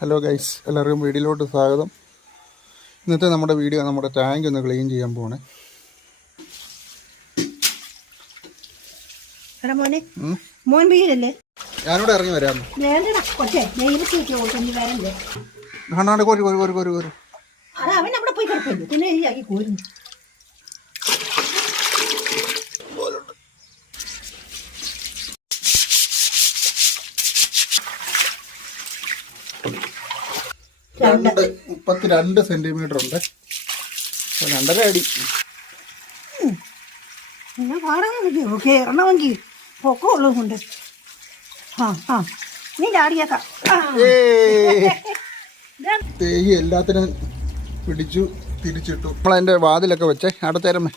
Hello guys, എല്ലാവർക്കും വീഡിയോയിലോട്ട് സ്വാഗതം. ഇന്നത്തെ നമ്മുടെ വീഡിയോ നമ്മുടെ ടാങ്ക് ഒന്ന് ക്ലീൻ ചെയ്യാൻ പോണേ. ഞാനിവിടെ ഇറങ്ങി വരാം. രണ്ട് 32 സെന്റിമീറ്റർ ഉണ്ട്. 2.5 അടി. കേറണമെങ്കിൽ പൊക്കം ഉള്ളതുകൊണ്ട് നീ ചാടിയേക്കാം. തേയി എല്ലാത്തിനും പിടിച്ചു തിരിച്ചിട്ടു. നമ്മളതിൻ്റെ വാതിലൊക്കെ വെച്ചേ അടത്തേരമ്മേ.